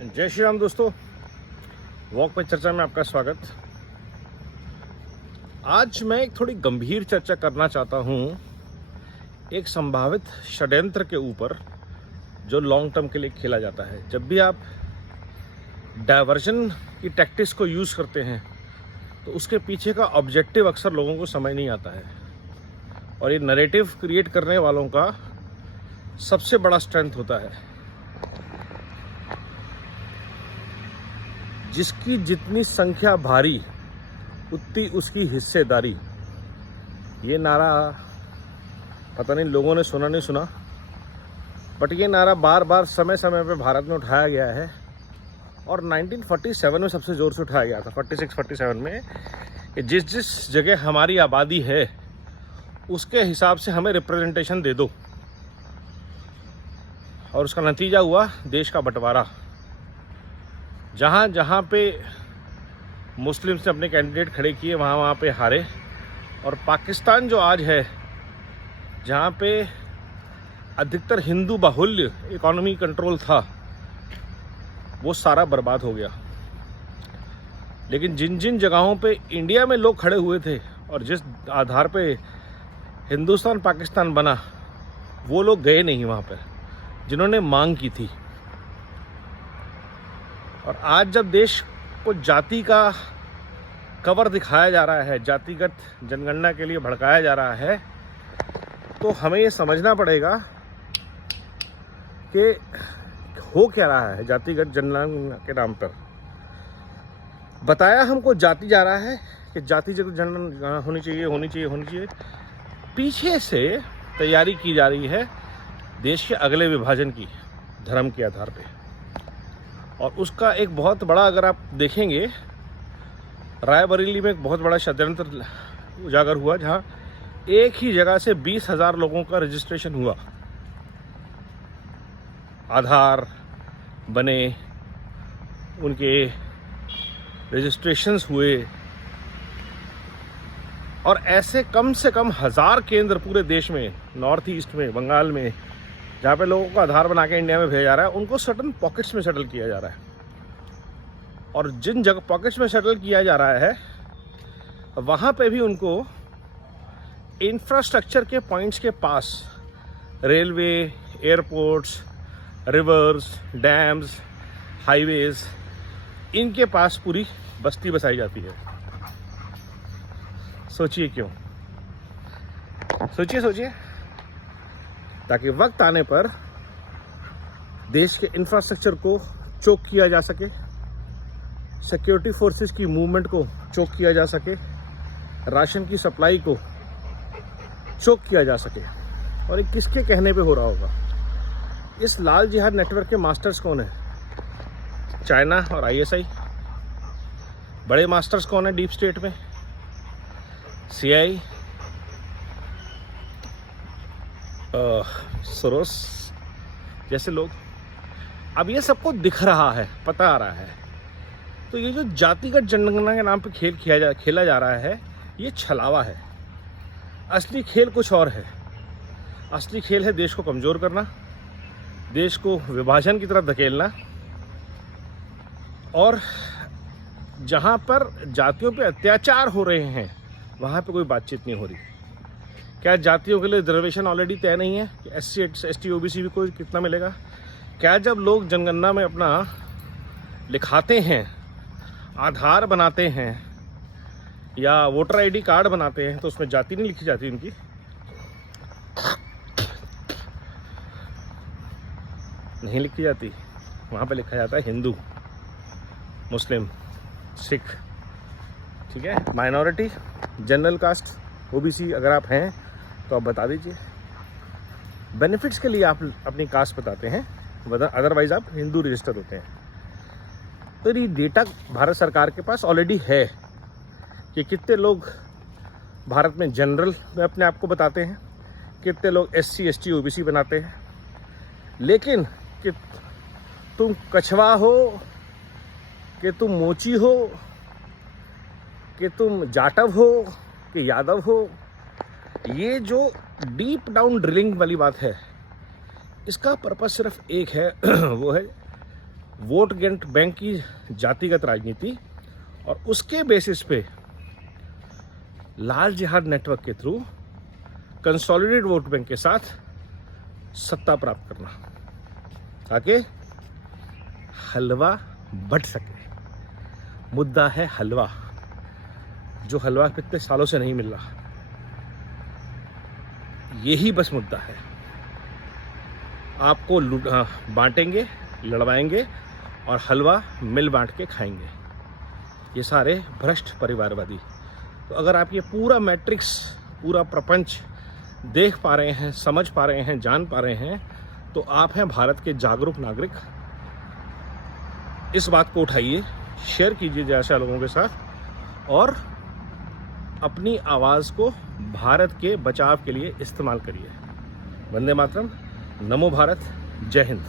जय श्री राम दोस्तों, वॉक पे चर्चा में आपका स्वागत। आज मैं एक थोड़ी गंभीर चर्चा करना चाहता हूँ एक संभावित षड्यंत्र के ऊपर जो लॉन्ग टर्म के लिए खेला जाता है। जब भी आप डायवर्जन की टैक्टिक्स को यूज़ करते हैं तो उसके पीछे का ऑब्जेक्टिव अक्सर लोगों को समझ नहीं आता है, और ये नैरेटिव क्रिएट करने वालों का सबसे बड़ा स्ट्रेंथ होता है। जिसकी जितनी संख्या भारी उतनी उसकी हिस्सेदारी, ये नारा पता नहीं लोगों ने सुना नहीं सुना, बट ये नारा बार बार समय समय पे भारत में उठाया गया है और 1947 में सबसे ज़ोर से उठाया गया था। 46-47 में कि जिस जिस जगह हमारी आबादी है उसके हिसाब से हमें रिप्रेजेंटेशन दे दो, और उसका नतीजा हुआ देश का बंटवारा। जहाँ जहाँ पे मुस्लिम्स ने अपने कैंडिडेट खड़े किए वहाँ पे हारे, और पाकिस्तान जो आज है जहाँ पे अधिकतर हिंदू बाहुल्य इकोनॉमी कंट्रोल था, वो सारा बर्बाद हो गया। लेकिन जिन जिन जगहों पे इंडिया में लोग खड़े हुए थे और जिस आधार पे हिंदुस्तान पाकिस्तान बना, वो लोग गए नहीं वहाँ पर जिन्होंने मांग की थी। और आज जब देश को जाति का कवर दिखाया जा रहा है, जातिगत जनगणना के लिए भड़काया जा रहा है, तो हमें ये समझना पड़ेगा कि हो क्या रहा है। जातिगत जनगणना के नाम पर बताया हमको जाति जा रहा है कि जातिगत जनगणना होनी चाहिए। पीछे से तैयारी की जा रही है देश के अगले विभाजन की, धर्म के आधार पे। और उसका एक बहुत बड़ा, अगर आप देखेंगे, रायबरेली में एक बहुत बड़ा षड्यंत्र उजागर हुआ, जहाँ एक ही जगह से 20,000 लोगों का रजिस्ट्रेशन हुआ, आधार बने, उनके रजिस्ट्रेशंस हुए, और ऐसे कम से कम 1000 केंद्र पूरे देश में, नॉर्थ ईस्ट में, बंगाल में, जहाँ पे लोगों को आधार बना के इंडिया में भेजा जा रहा है, उनको सर्टन पॉकेट्स में सेटल किया जा रहा है। और जिन जगह पॉकेट्स में सेटल किया जा रहा है वहाँ पे भी उनको इंफ्रास्ट्रक्चर के पॉइंट्स के पास, railway, airports, rivers, dams, highways, इनके पास पूरी बस्ती बसाई जाती है। सोचिए क्यों? सोचिए ताकि वक्त आने पर देश के इंफ्रास्ट्रक्चर को चोक किया जा सके, सिक्योरिटी फोर्सेस की मूवमेंट को चोक किया जा सके, राशन की सप्लाई को चोक किया जा सके। और ये किसके कहने पे हो रहा होगा? इस लाल जिहाद नेटवर्क के मास्टर्स कौन है? चाइना और आईएसआई। बड़े मास्टर्स कौन है डीप स्टेट में? सीआई, सोरोस जैसे लोग। अब ये सबको दिख रहा है, पता आ रहा है। तो ये जो जातिगत जनगणना के नाम पे खेल खेला जा रहा है, ये छलावा है। असली खेल कुछ और है। असली खेल है देश को कमज़ोर करना, देश को विभाजन की तरफ धकेलना, और जहाँ पर जातियों पे अत्याचार हो रहे हैं वहाँ पे कोई बातचीत नहीं हो रही। क्या जातियों के लिए रिजर्वेशन ऑलरेडी तय नहीं है कि SC OBC भी कोई कितना मिलेगा? क्या जब लोग जनगणना में अपना लिखाते हैं, आधार बनाते हैं या वोटर ID कार्ड बनाते हैं, तो उसमें जाति नहीं लिखी जाती उनकी? नहीं लिखी जाती। वहाँ पे लिखा जाता है हिंदू, मुस्लिम, सिख, ठीक है, माइनॉरिटी, जनरल कास्ट, OBC अगर आप हैं तो आप बता दीजिए। बेनिफिट्स के लिए आप अपनी कास्ट बताते हैं, अदरवाइज आप हिंदू रजिस्टर होते हैं। तो ये डेटा भारत सरकार के पास ऑलरेडी है कि कितने लोग भारत में जनरल में अपने आप को बताते हैं, कितने लोग SC ST OBC बनाते हैं। लेकिन कि तुम कछवा हो, कि तुम मोची हो, कि तुम जाटव हो, कि यादव हो, ये जो डीप डाउन ड्रिलिंग वाली बात है, इसका पर्पस सिर्फ एक है, वो है वोट बैंक की जातिगत राजनीति और उसके बेसिस पे लाल जिहाद नेटवर्क के थ्रू कंसोलिडेटेड वोट बैंक के साथ सत्ता प्राप्त करना, ताकि हलवा बट सके। मुद्दा है हलवा, जो हलवा कितने सालों से नहीं मिल रहा। यही बस मुद्दा है। आपको बांटेंगे, लड़वाएंगे और हलवा मिल बांट के खाएंगे, ये सारे भ्रष्ट परिवारवादी। तो अगर आप ये पूरा मैट्रिक्स, पूरा प्रपंच देख पा रहे हैं, समझ पा रहे हैं, जान पा रहे हैं, तो आप हैं भारत के जागरूक नागरिक। इस बात को उठाइए, शेयर कीजिए जैसा लोगों के साथ, और अपनी आवाज़ को भारत के बचाव के लिए इस्तेमाल करिए। वंदे मातरम, नमो भारत, जय हिंद।